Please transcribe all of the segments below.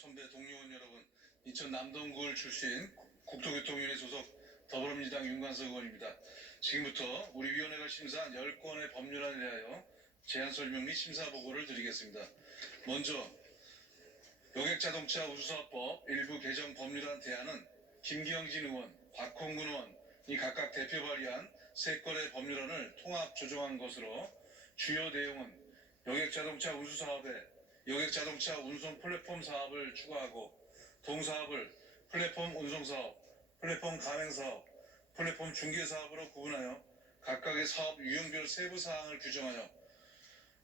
선배 동료원 여러분, 인천 남동구을 출신 국토교통위원회 소속 더불어민주당 윤관석 의원입니다. 지금부터 우리 위원회가 심사한 10건의 법률안에 대하여 제안 설명 및 심사 보고를 드리겠습니다. 먼저 여객자동차 운수사업법 일부 개정 법률안 대안은 김기영진 의원, 박홍근 의원이 각각 대표 발의한 3건의 법률안을 통합 조정한 것으로 주요 내용은 여객자동차 운수사업에 여객자동차 운송 플랫폼 사업을 추가하고 동사업을 플랫폼 운송사업, 플랫폼 가맹사업, 플랫폼 중개사업으로 구분하여 각각의 사업 유형별 세부 사항을 규정하여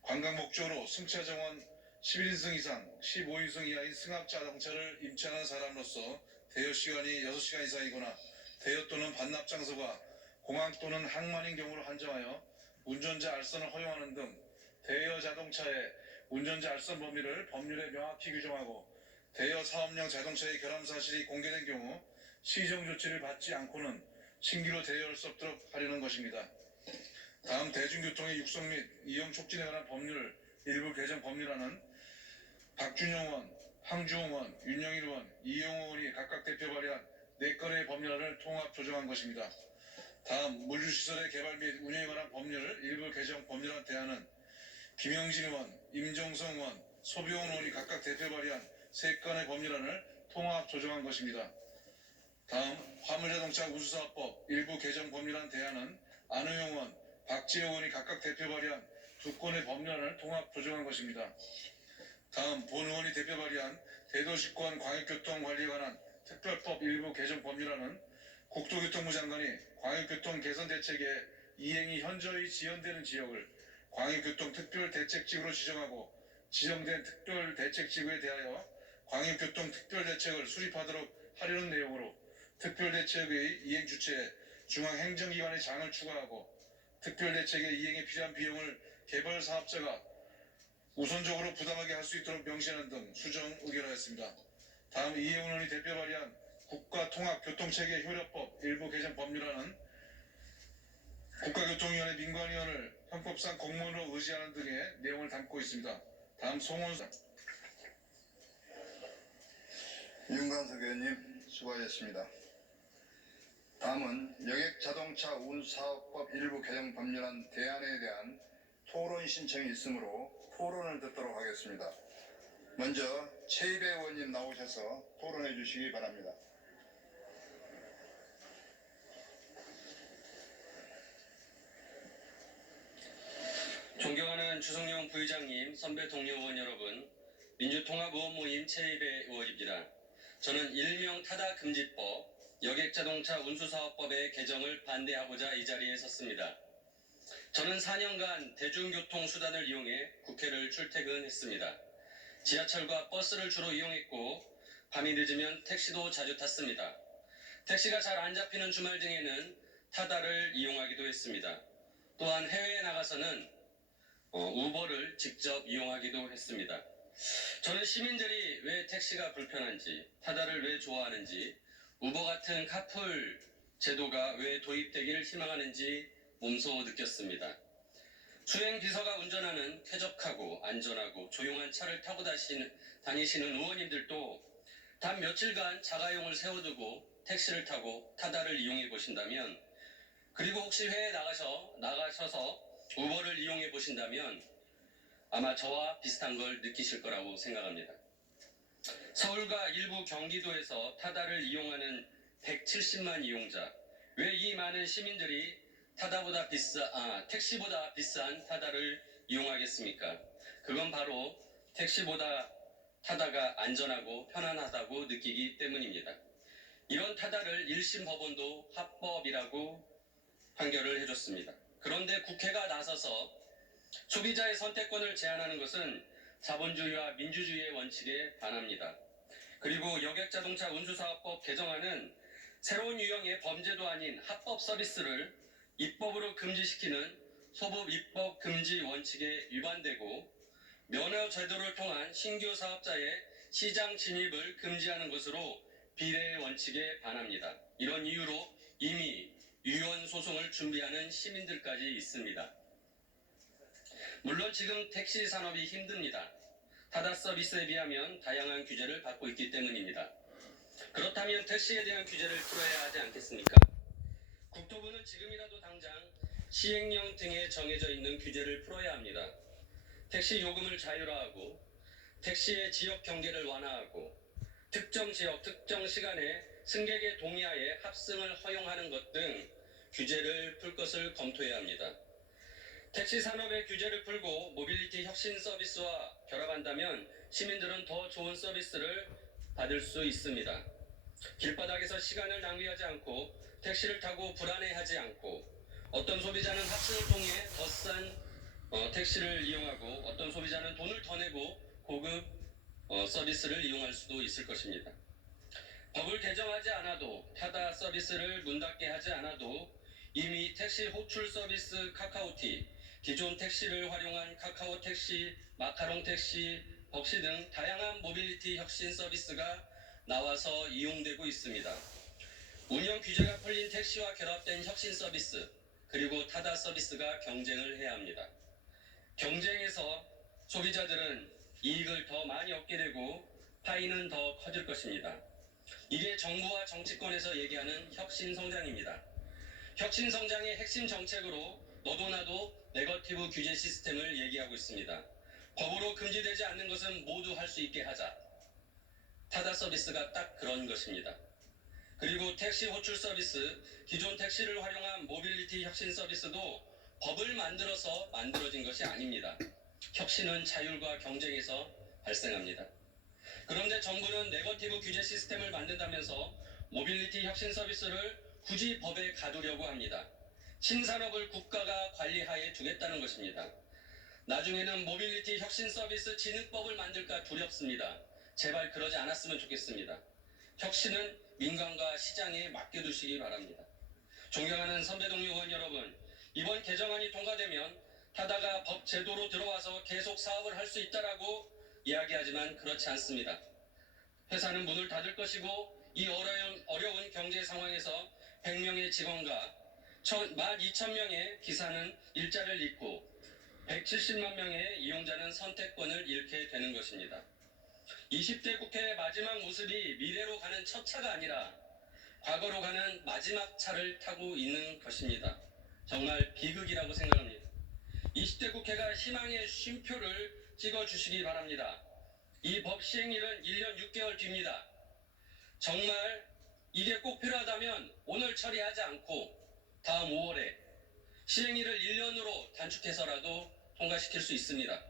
관광 목적으로 승차 정원 11인승 이상, 15인승 이하인 승합 자동차를 임차하는 사람으로서 대여 시간이 6시간 이상이거나 대여 또는 반납 장소가 공항 또는 항만인 경우를 한정하여 운전자 알선을 허용하는 등 대여 자동차의 운전자 알선 범위를 법률에 명확히 규정하고 대여 사업용 자동차의 결함 사실이 공개된 경우 시정 조치를 받지 않고는 신규로 대여할 수 없도록 하려는 것입니다. 다음 대중교통의 육성 및 이용 촉진에 관한 법률 일부 개정 법률안은 박준영 의원, 황주홍 의원, 윤영일 의원, 이용호 의원이 각각 대표 발의한 4건의 법률안을 통합 조정한 것입니다. 다음 물류시설의 개발 및 운영에 관한 법률 일부 개정 법률안 대안은 김영진 의원, 임종성 의원, 소병훈 의원이 각각 대표 발의한 3건의 법률안을 통합 조정한 것입니다. 다음 화물자동차 운수사업법 일부 개정 법률안 대안은 안우영 의원, 박지호 의원이 각각 대표 발의한 2건의 법률안을 통합 조정한 것입니다. 다음 본 의원이 대표 발의한 대도시권 광역교통관리에 관한 특별법 일부 개정 법률안은 국토교통부 장관이 광역교통 개선 대책의 이행이 현저히 지연되는 지역을 광역교통특별대책지구로 지정하고 지정된 특별대책지구에 대하여 광역교통특별대책을 수립하도록 하려는 내용으로 특별대책의 이행 주체에 중앙행정기관의 장을 추가하고 특별대책의 이행에 필요한 비용을 개발사업자가 우선적으로 부담하게 할 수 있도록 명시하는 등 수정 의결하였습니다. 다음 이해훈 의원이 대표 발의한 국가통합교통체계 효력법 일부 개정 법률안은 국가교통위원회 민관위원을 형법상 공무원으로 의지하는 등의 내용을 담고 있습니다. 다음 송원상 윤관석 의원님 수고하셨습니다. 다음은 여객자동차 운수사업법 일부 개정 법률안 대안에 대한 토론 신청이 있으므로 토론을 듣도록 하겠습니다. 먼저 최이배 의원님 나오셔서 토론해 주시기 바랍니다. 존경하는 주성용 부의장님, 선배 동료 의원 여러분, 민주통합의원 모임 최이배 의원입니다. 저는 일명 타다금지법, 여객자동차 운수사업법의 개정을 반대하고자 이 자리에 섰습니다. 저는 4년간 대중교통수단을 이용해 국회를 출퇴근했습니다. 지하철과 버스를 주로 이용했고 밤이 늦으면 택시도 자주 탔습니다. 택시가 잘 안 잡히는 주말 등에는 타다를 이용하기도 했습니다. 또한 해외에 나가서는 우버를 직접 이용하기도 했습니다. 저는 시민들이 왜 택시가 불편한지, 타다를 왜 좋아하는지, 우버 같은 카풀 제도가 왜 도입되기를 희망하는지 몸소 느꼈습니다. 수행 비서가 운전하는 쾌적하고 안전하고 조용한 차를 타고 다니시는 의원님들도 단 며칠간 자가용을 세워두고 택시를 타고 타다를 이용해 보신다면, 그리고 혹시 해외에 나가셔서 우버를 이용해 보신다면 아마 저와 비슷한 걸 느끼실 거라고 생각합니다. 서울과 일부 경기도에서 타다를 이용하는 170만 이용자, 왜 이 많은 시민들이 택시보다 비싼 타다를 이용하겠습니까? 그건 바로 택시보다 타다가 안전하고 편안하다고 느끼기 때문입니다. 이런 타다를 1심 법원도 합법이라고 판결을 해줬습니다. 그런데 국회가 나서서 소비자의 선택권을 제한하는 것은 자본주의와 민주주의의 원칙에 반합니다. 그리고 여객자동차 운수사업법 개정안은 새로운 유형의 범죄도 아닌 합법 서비스를 입법으로 금지시키는 소법 입법 금지 원칙에 위반되고 면허 제도를 통한 신규 사업자의 시장 진입을 금지하는 것으로 비례의 원칙에 반합니다. 이런 이유로 이미 유언 소송을 준비하는 시민들까지 있습니다. 물론 지금 택시 산업이 힘듭니다. 타다 서비스에 비하면 다양한 규제를 받고 있기 때문입니다. 그렇다면 택시에 대한 규제를 풀어야 하지 않겠습니까? 국토부는 지금이라도 당장 시행령 등에 정해져 있는 규제를 풀어야 합니다. 택시 요금을 자율화하고 택시의 지역 경계를 완화하고 특정 지역, 특정 시간에 승객의 동의하에 합승을 허용하는 것 등 규제를 풀 것을 검토해야 합니다. 택시 산업의 규제를 풀고 모빌리티 혁신 서비스와 결합한다면 시민들은 더 좋은 서비스를 받을 수 있습니다. 길바닥에서 시간을 낭비하지 않고 택시를 타고 불안해하지 않고 어떤 소비자는 합승을 통해 더 싼 택시를 이용하고 어떤 소비자는 돈을 더 내고 고급 서비스를 이용할 수도 있을 것입니다. 법을 개정하지 않아도 타다 서비스를 문 닫게 하지 않아도 이미 택시 호출 서비스 카카오티, 기존 택시를 활용한 카카오 택시, 마카롱 택시, 벅시 등 다양한 모빌리티 혁신 서비스가 나와서 이용되고 있습니다. 운영 규제가 풀린 택시와 결합된 혁신 서비스, 그리고 타다 서비스가 경쟁을 해야 합니다. 경쟁에서 소비자들은 이익을 더 많이 얻게 되고 파이는 더 커질 것입니다. 이게 정부와 정치권에서 얘기하는 혁신 성장입니다. 혁신 성장의 핵심 정책으로 너도 나도 네거티브 규제 시스템을 얘기하고 있습니다. 법으로 금지되지 않는 것은 모두 할 수 있게 하자. 타다 서비스가 딱 그런 것입니다. 그리고 택시 호출 서비스, 기존 택시를 활용한 모빌리티 혁신 서비스도 법을 만들어서 만들어진 것이 아닙니다. 혁신은 자율과 경쟁에서 발생합니다. 그런데 정부는 네거티브 규제 시스템을 만든다면서 모빌리티 혁신 서비스를 굳이 법에 가두려고 합니다. 신산업을 국가가 관리하에 두겠다는 것입니다. 나중에는 모빌리티 혁신 서비스 진흥법을 만들까 두렵습니다. 제발 그러지 않았으면 좋겠습니다. 혁신은 민간과 시장에 맡겨두시기 바랍니다. 존경하는 선배 동료 의원 여러분, 이번 개정안이 통과되면 타다가 법 제도로 들어와서 계속 사업을 할 수 있다라고 이야기하지만 그렇지 않습니다. 회사는 문을 닫을 것이고 이 어려운 경제 상황에서 100명의 직원과 12,000명의 기사는 일자리를 잃고 170만 명의 이용자는 선택권을 잃게 되는 것입니다. 20대 국회의 마지막 모습이 미래로 가는 첫 차가 아니라 과거로 가는 마지막 차를 타고 있는 것입니다. 정말 비극이라고 생각합니다. 20대 국회가 희망의 쉼표를 찍어주시기 바랍니다. 이 법 시행일은 1년 6개월 뒤입니다. 정말 이게 꼭 필요하다면 오늘 처리하지 않고 다음 5월에 시행일을 1년으로 단축해서라도 통과시킬 수 있습니다.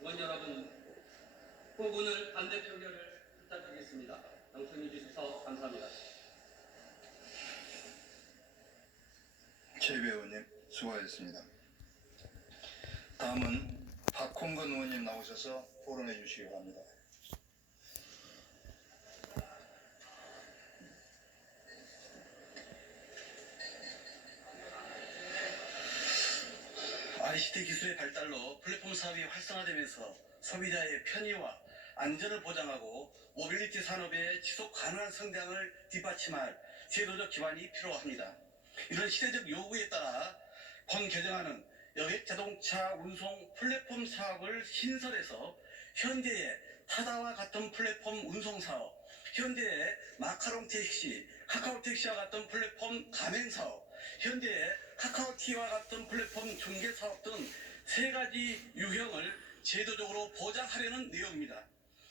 의원 여러분, 꼭 오늘 반대 표결을 부탁드리겠습니다. 당첨해 주셔서 감사합니다. 최이배 의원님 수고하셨습니다. 다음은 박홍근 의원님 나오셔서 토론해 주시기 바랍니다. ICT 기술의 발달로 플랫폼 사업이 활성화되면서 소비자의 편의와 안전을 보장하고 모빌리티 산업의 지속 가능한 성장을 뒷받침할 제도적 기반이 필요합니다. 이런 시대적 요구에 따라 본 개정안은 여객 자동차 운송 플랫폼 사업을 신설해서 현재의 타다와 같은 플랫폼 운송 사업, 현재의 마카롱 택시, 카카오 택시와 같은 플랫폼 가맹 사업, 현재의 카카오티와 같은 플랫폼 중개 사업 등 세 가지 유형을 제도적으로 보장하려는 내용입니다.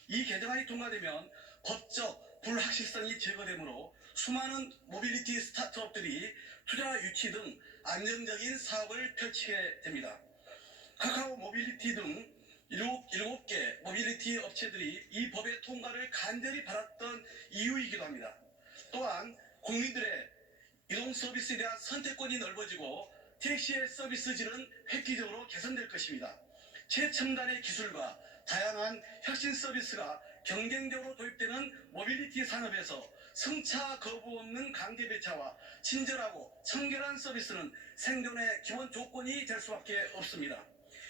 이 개정안이 통과되면 법적 불확실성이 제거되므로 수많은 모빌리티 스타트업들이 투자 유치 등 안정적인 사업을 펼치게 됩니다. 카카오 모빌리티 등 7개 모빌리티 업체들이 이 법의 통과를 간절히 바랐던 이유이기도 합니다. 또한 국민들의 이동 서비스에 대한 선택권이 넓어지고 택시의 서비스질은 획기적으로 개선될 것입니다. 최첨단의 기술과 다양한 혁신 서비스가 경쟁적으로 도입되는 모빌리티 산업에서 승차 거부 없는 강제 배차와 친절하고 청결한 서비스는 생존의 기본 조건이 될 수밖에 없습니다.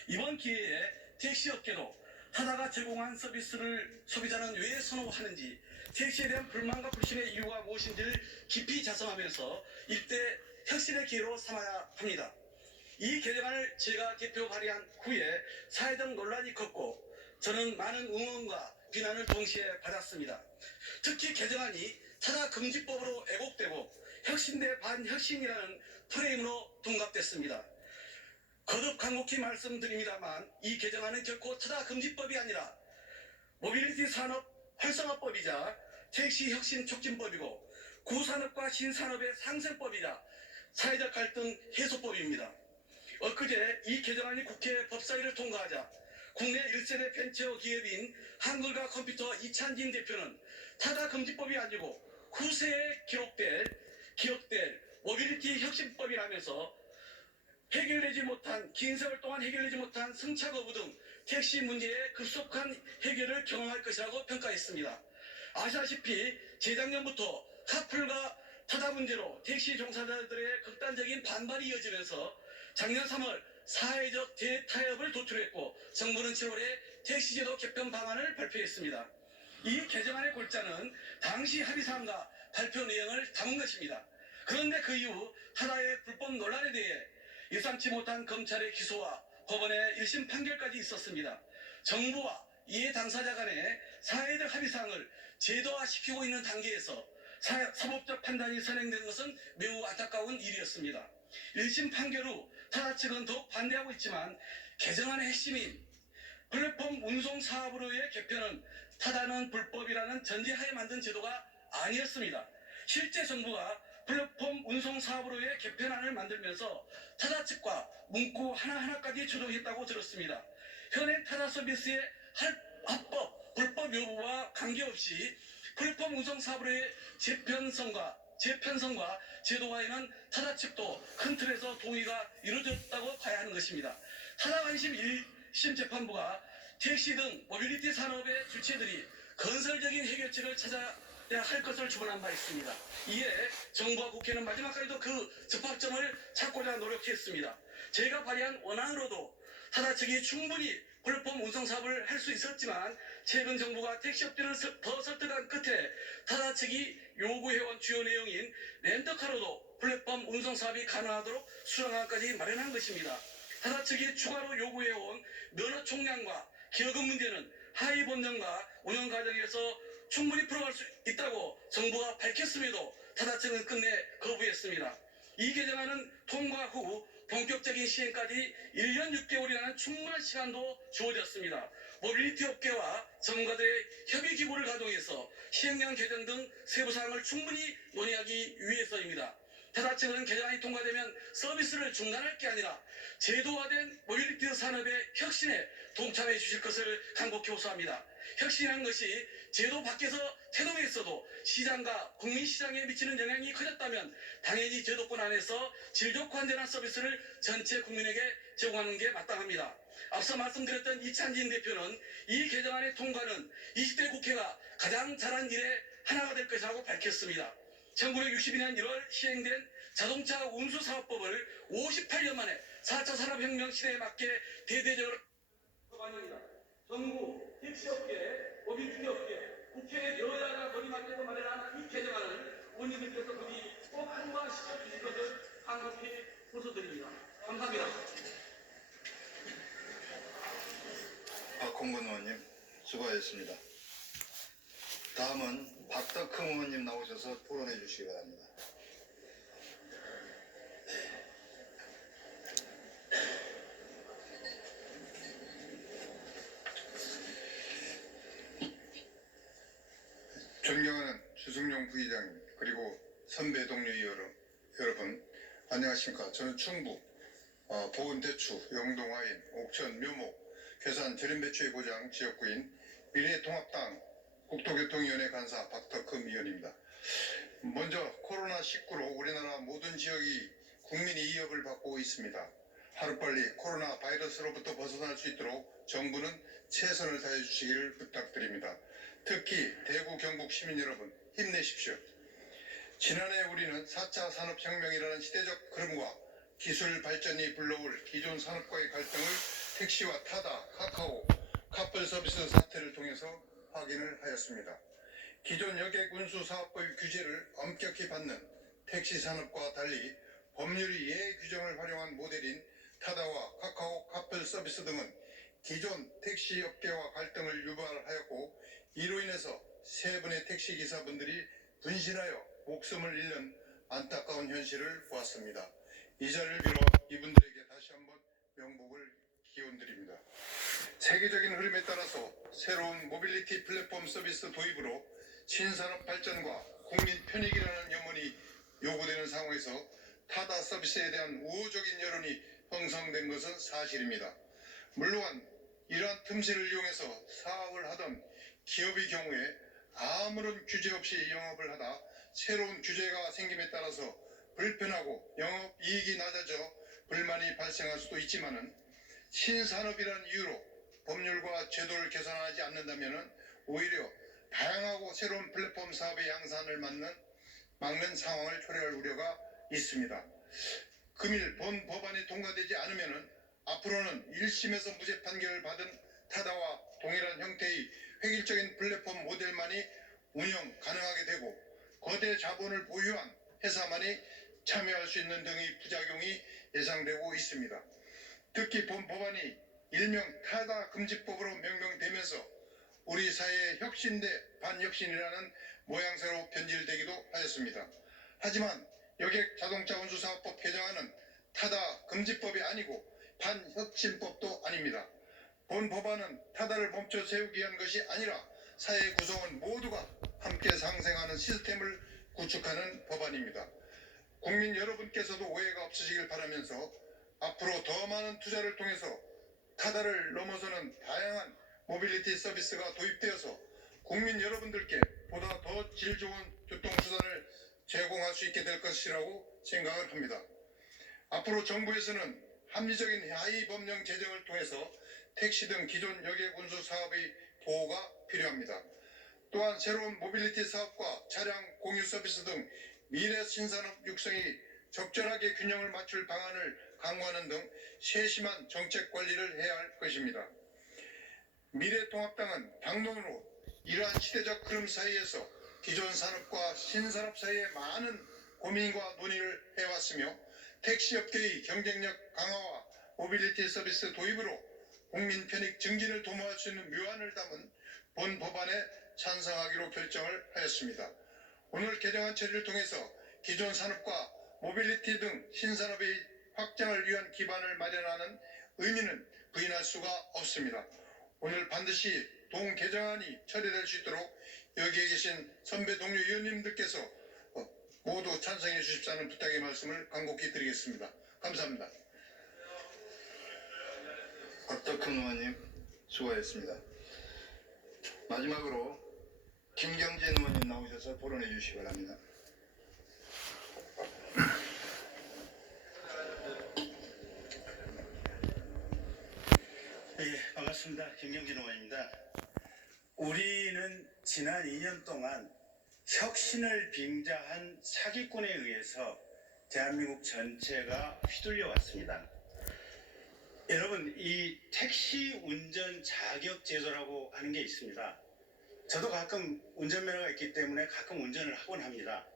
이번 기회에 택시업계도 타다가 제공한 서비스를 소비자는 왜 선호하는지, 택시에 대한 불만과 불신의 이유가 무엇인지를 깊이 자성하면서 일대 혁신의 기회로 삼아야 합니다. 이 개정안을 제가 대표 발의한 후에 사회적 논란이 컸고 저는 많은 응원과 비난을 동시에 받았습니다. 특히 개정안이 타다금지법으로 왜곡되고 혁신 대 반혁신이라는 프레임으로 둔갑됐습니다. 거듭 간곡히 말씀드립니다만 이 개정안은 결코 타다금지법이 아니라 모빌리티 산업 활성화법이자 택시 혁신 촉진법이고 구산업과 신산업의 상생법이자 사회적 갈등 해소법입니다. 엊그제 이 개정안이 국회 법사위를 통과하자 국내 1세대 벤처 기업인 한글과 컴퓨터 이찬진 대표는 타다금지법이 아니고 후세에 기억될 모빌리티 혁신법이라면서 긴 세월 동안 해결되지 못한 승차 거부 등 택시 문제의 급속한 해결을 경험할 것이라고 평가했습니다. 아시다시피 재작년부터 카풀과 타다 문제로 택시 종사자들의 극단적인 반발이 이어지면서 작년 3월 사회적 대타협을 도출했고 정부는 7월에 택시제도 개편 방안을 발표했습니다. 이 개정안의 골자는 당시 합의사항과 발표 내용을 담은 것입니다. 그런데 그 이후 타다의 불법 논란에 대해 예상치 못한 검찰의 기소와 법원의 1심 판결까지 있었습니다. 정부와 이해 당사자 간의 사회적 합의사항을 제도화시키고 있는 단계에서 사법적 판단이 선행된 것은 매우 안타까운 일이었습니다. 1심 판결 후 타다 측은 더욱 반대하고 있지만 개정안의 핵심인 플랫폼 운송 사업으로의 개편은 타다는 불법이라는 전제하에 만든 제도가 아니었습니다. 실제 정부가 플랫폼 운송 사업으로의 개편안을 만들면서 타다 측과 문구 하나하나까지 조정했다고 들었습니다. 현행 타다 서비스의 합법, 불법 여부와 관계없이 플랫폼 운송 사업으로의 재편성과 제도화에는 타다 측도 큰 틀에서 동의가 이루어졌다고 봐야 하는 것입니다. 타다 관심 1심 재판부가 택시 등 모빌리티 산업의 주체들이 건설적인 해결책을 찾아야 할 것을 주문한 바 있습니다. 이에 정부와 국회는 마지막까지도 그 접합점을 찾고자 노력했습니다. 제가 발의한 원안으로도 타다 측이 충분히 플랫폼 운송 사업을 할 수 있었지만 최근 정부가 택시업계를 더 설득한 끝에 타다 측이 요구해온 주요 내용인 렌터카로도 플랫폼 운송 사업이 가능하도록 수정안까지 마련한 것입니다. 타다 측이 추가로 요구해온 면허 총량과 기여금 문제는 하위 법령과 운영 과정에서 충분히 풀어갈 수 있다고 정부가 밝혔음에도 타다 측은 끝내 거부했습니다. 이 개정안은 통과 후 본격적인 시행까지 1년 6개월이라는 충분한 시간도 주어졌습니다. 모빌리티 업계와 전문가들의 협의 기구를 가동해서 시행령 개정 등 세부 사항을 충분히 논의하기 위해서입니다. 타다 측은 개정안이 통과되면 서비스를 중단할 게 아니라 제도화된 모빌리티 산업의 혁신에 동참해 주실 것을 간곡히 호소합니다. 혁신이라는 것이 제도 밖에서 태동했어도 시장과 국민시장에 미치는 영향이 커졌다면 당연히 제도권 안에서 질 좋고 안전한 서비스를 전체 국민에게 제공하는 게 마땅합니다. 앞서 말씀드렸던 이찬진 대표는 이 개정안의 통과는 20대 국회가 가장 잘한 일의 하나가 될 것이라고 밝혔습니다. 1962년 1월 시행된 자동차 운수사업법을 58년 만에 4차 산업혁명 시대에 맞게 대대적으로 법안입니다. 정부, 택시업계, 모빌리티 업계, 국회 여야가 머리 맞대고 마련한 이 개정안을 의원님들께서 부디 꼭 통과시켜 주실 것을 간곡히 호소드립니다. 감사합니다. 박홍근 의원님 수고하셨습니다. 다음은 박덕흠 의원님 나오셔서 토론해 주시기 바랍니다. 존경하는 주승용 부의장님 그리고 선배 동료 여러분 안녕하십니까. 저는 충북 보은대추, 영동화인, 옥천, 묘목, 괴산, 절임배추의 고장 지역구인 미래통합당 국토교통위원회 간사 박덕흠 의원입니다. 먼저 코로나19로 우리나라 모든 지역이 국민의 위협을 받고 있습니다. 하루빨리 코로나 바이러스로부터 벗어날 수 있도록 정부는 최선을 다해 주시기를 부탁드립니다. 특히 대구 경북 시민 여러분 힘내십시오. 지난해 우리는 4차 산업혁명이라는 시대적 흐름과 기술 발전이 불러올 기존 산업과의 갈등을 택시와 타다, 카카오, 카풀 서비스 사태를 통해서 확인을 하였습니다. 기존 여객 운수 사업법의 규제를 엄격히 받는 택시 산업과 달리 법률이 예규정을 활용한 모델인 타다와 카카오 카풀 서비스 등은 기존 택시 업계와 갈등을 유발하였고, 이로 인해서 세 분의 택시 기사분들이 분신하여 목숨을 잃는 안타까운 현실을 보았습니다. 이 자리를 빌어 이분들에게 다시 한번 명복을 기원드립니다. 세계적인 흐름에 따라서 새로운 모빌리티 플랫폼 서비스 도입으로 신산업 발전과 국민 편익이라는 염원이 요구되는 상황에서 타다 서비스에 대한 우호적인 여론이 형성된 것은 사실입니다. 물론 이러한 틈새를 이용해서 사업을 하던 기업의 경우에 아무런 규제 없이 영업을 하다 새로운 규제가 생김에 따라서 불편하고 영업이익이 낮아져 불만이 발생할 수도 있지만은, 신산업이라는 이유로 법률과 제도를 개선하지 않는다면 오히려 다양하고 새로운 플랫폼 사업의 양산을 막는 상황을 초래할 우려가 있습니다. 금일 본 법안이 통과되지 않으면 앞으로는 1심에서 무죄 판결을 받은 타다와 동일한 형태의 획일적인 플랫폼 모델만이 운영 가능하게 되고, 거대 자본을 보유한 회사만이 참여할 수 있는 등의 부작용이 예상되고 있습니다. 특히 본 법안이 일명 타다 금지법으로 명명되면서 우리 사회의 혁신 대 반혁신이라는 모양새로 변질되기도 하였습니다. 하지만 여객 자동차 운수사업법 개정안은 타다 금지법이 아니고 반혁신법도 아닙니다. 본 법안은 타다를 멈춰 세우기 위한 것이 아니라 사회 구성원 모두가 함께 상생하는 시스템을 구축하는 법안입니다. 국민 여러분께서도 오해가 없으시길 바라면서 앞으로 더 많은 투자를 통해서 타다를 넘어서는 다양한 모빌리티 서비스가 도입되어서 국민 여러분들께 보다 더 질 좋은 교통수단을 제공할 수 있게 될 것이라고 생각을 합니다. 앞으로 정부에서는 합리적인 하위 법령 제정을 통해서 택시 등 기존 여객 운수 사업의 보호가 필요합니다. 또한 새로운 모빌리티 사업과 차량 공유 서비스 등 미래 신산업 육성이 적절하게 균형을 맞출 방안을 강구하는 등 세심한 정책 관리를 해야 할 것입니다. 미래통합당은 당론으로 이러한 시대적 흐름 사이에서 기존 산업과 신산업 사이에 많은 고민과 논의를 해왔으며, 택시업계의 경쟁력 강화와 모빌리티 서비스 도입으로 국민 편익 증진을 도모할 수 있는 묘안을 담은 본 법안에 찬성하기로 결정을 하였습니다. 오늘 개정안 처리를 통해서 기존 산업과 모빌리티 등 신산업의 확장을 위한 기반을 마련하는 의미는 부인할 수가 없습니다. 오늘 반드시 동 개정안이 처리될 수 있도록 여기에 계신 선배 동료 의원님들께서 모두 찬성해 주십사는 부탁의 말씀을 간곡히 드리겠습니다. 감사합니다. 박덕흠 의원님 수고하셨습니다. 마지막으로 김경진 의원님 나오셔서 토론해 주시기 바랍니다. 예, 반갑습니다. 김경진 의원입니다. 우리는 지난 2년 동안 혁신을 빙자한 사기꾼에 의해서 대한민국 전체가 휘둘려 왔습니다. 여러분, 이 택시 운전 자격 제도라고 하는 게 있습니다. 저도 가끔 운전면허가 있기 때문에 가끔 운전을 하곤 합니다.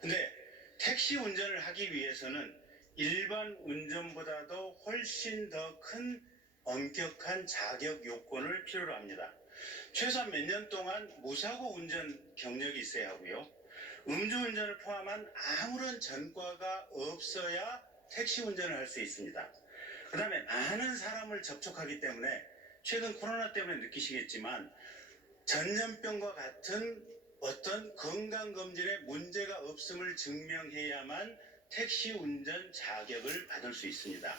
근데 택시 운전을 하기 위해서는 일반 운전보다도 훨씬 더 큰 엄격한 자격 요건을 필요로 합니다. 최소한 몇 년 동안 무사고 운전 경력이 있어야 하고요. 음주운전을 포함한 아무런 전과가 없어야 택시 운전을 할 수 있습니다. 그 다음에 많은 사람을 접촉하기 때문에 최근 코로나 때문에 느끼시겠지만 전염병과 같은 어떤 건강검진에 문제가 없음을 증명해야만 택시 운전 자격을 받을 수 있습니다.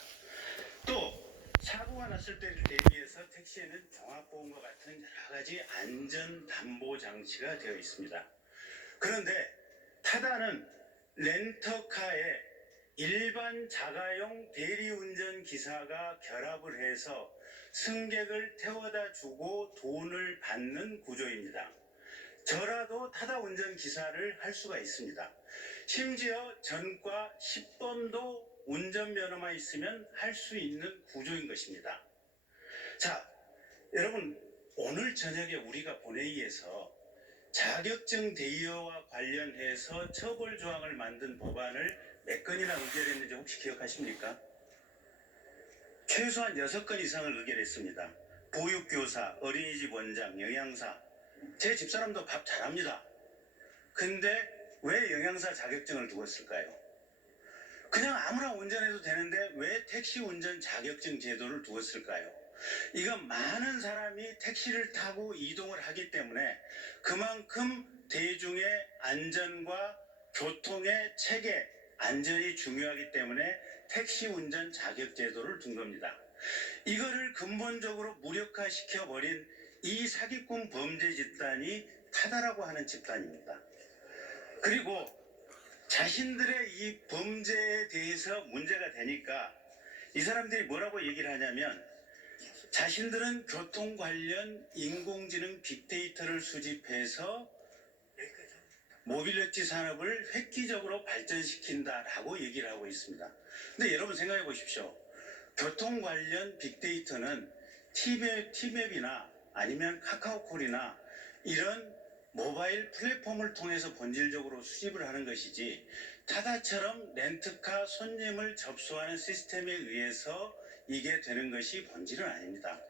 또 사고가 났을 때를 대비해서 택시에는 종합보험과 같은 여러 가지 안전 담보 장치가 되어 있습니다. 그런데 타다는 렌터카에 일반 자가용 대리운전 기사가 결합을 해서 승객을 태워다 주고 돈을 받는 구조입니다. 저라도 타다 운전 기사를 할 수가 있습니다. 심지어 전과 10번도 운전면허만 있으면 할 수 있는 구조인 것입니다. 자, 여러분, 오늘 저녁에 우리가 본회의에서 자격증 대여와 관련해서 처벌 조항을 만든 법안을 몇 건이나 의결했는지 혹시 기억하십니까? 최소한 6건 이상을 의결했습니다. 보육교사, 어린이집 원장, 영양사. 제 집사람도 밥 잘합니다. 근데 왜 영양사 자격증을 두었을까요? 그냥 아무나 운전해도 되는데 왜 택시 운전 자격증 제도를 두었을까요? 이건 많은 사람이 택시를 타고 이동을 하기 때문에 그만큼 대중의 안전과 교통의 체계, 안전이 중요하기 때문에 택시 운전 자격 제도를 둔 겁니다. 이거를 근본적으로 무력화시켜버린 이 사기꾼 범죄 집단이 타다라고 하는 집단입니다. 그리고 자신들의 이 범죄에 대해서 문제가 되니까 이 사람들이 뭐라고 얘기를 하냐면 자신들은 교통 관련 인공지능 빅데이터를 수집해서 모빌리티 산업을 획기적으로 발전시킨다라고 얘기를 하고 있습니다. 근데 여러분 생각해 보십시오. 교통 관련 빅데이터는 티맵이나 아니면 카카오콜이나 이런 모바일 플랫폼을 통해서 본질적으로 수집을 하는 것이지 타다처럼 렌트카 손님을 접수하는 시스템에 의해서 이게 되는 것이 본질은 아닙니다.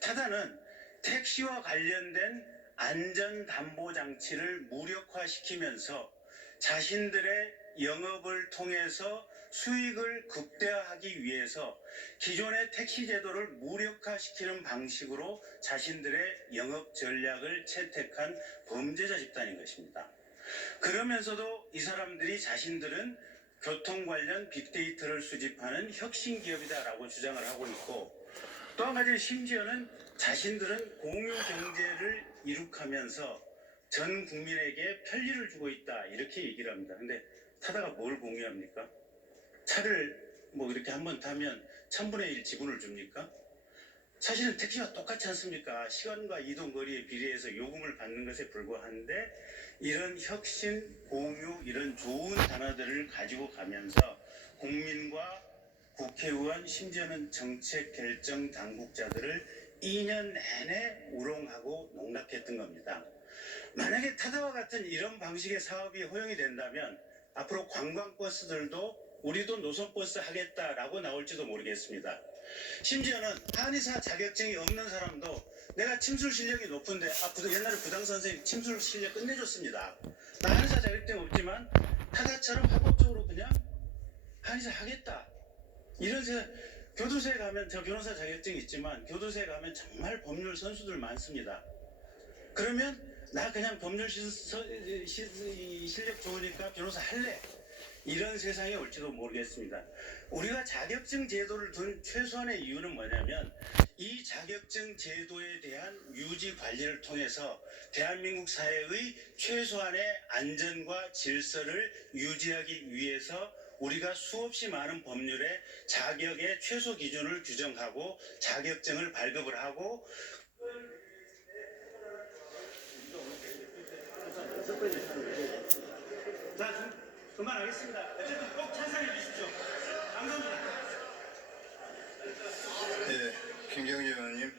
타다는 택시와 관련된 안전담보장치를 무력화시키면서 자신들의 영업을 통해서 수익을 극대화하기 위해서 기존의 택시 제도를 무력화시키는 방식으로 자신들의 영업 전략을 채택한 범죄자 집단인 것입니다. 그러면서도 이 사람들이 자신들은 교통 관련 빅데이터를 수집하는 혁신 기업이다라고 주장을 하고 있고 또 한 가지 심지어는 자신들은 공유 경제를 이룩하면서 전 국민에게 편리를 주고 있다 이렇게 얘기를 합니다. 근데 타다가 뭘 공유합니까? 차를 뭐 이렇게 한번 타면 1000분의 1 지분을 줍니까? 사실은 택시와 똑같지 않습니까? 시간과 이동 거리에 비례해서 요금을 받는 것에 불과한데 이런 혁신, 공유 이런 좋은 단어들을 가지고 가면서 국민과 국회의원 심지어는 정책 결정 당국자들을 2년 내내 우롱하고 농락했던 겁니다. 만약에 타다와 같은 이런 방식의 사업이 허용이 된다면 앞으로 관광버스들도 우리도 노선버스 하겠다라고 나올지도 모르겠습니다. 심지어는 한의사 자격증이 없는 사람도 내가 침술 실력이 높은데 옛날에 부당 선생님 침술 실력 끝내줬습니다. 나 한의사 자격증 없지만 타다처럼 합법적으로 그냥 한의사 하겠다. 이런 교도소에 가면 저 변호사 자격증이 있지만 교도소에 가면 정말 법률 선수들 많습니다. 그러면 나 그냥 법률 실력 좋으니까 변호사 할래. 이런 세상이 올지도 모르겠습니다. 우리가 자격증 제도를 둔 최소한의 이유는 뭐냐면 이 자격증 제도에 대한 유지 관리를 통해서 대한민국 사회의 최소한의 안전과 질서를 유지하기 위해서 우리가 수없이 많은 법률에 자격의 최소 기준을 규정하고 자격증을 발급을 하고 자, 그만하겠습니다. 어쨌든 꼭 찬성해 주십시오. 감사합니다. 예, 김경희 의원님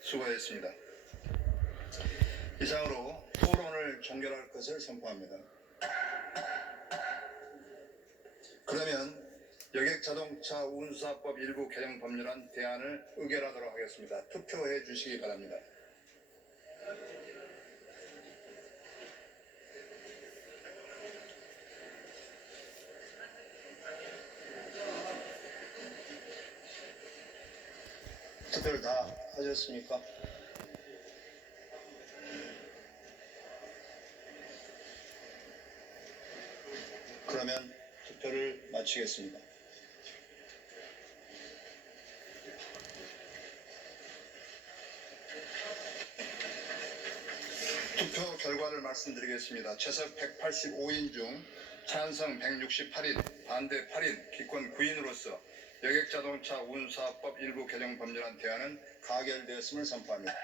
수고하셨습니다. 이상으로 토론을 종결할 것을 선포합니다. 그러면 여객자동차 운수사법 일부 개정 법률안 대안을 의결하도록 하겠습니다. 투표해 주시기 바랍니다. 투표를 다 하셨습니까? 그러면 투표를 마치겠습니다. 투표 결과를 말씀드리겠습니다. 채석 185인 중 찬성 168인, 반대 8인, 기권 9인으로서 여객자동차 운수사법 일부 개정 법률안 대안은 가결되었음을 선포합니다.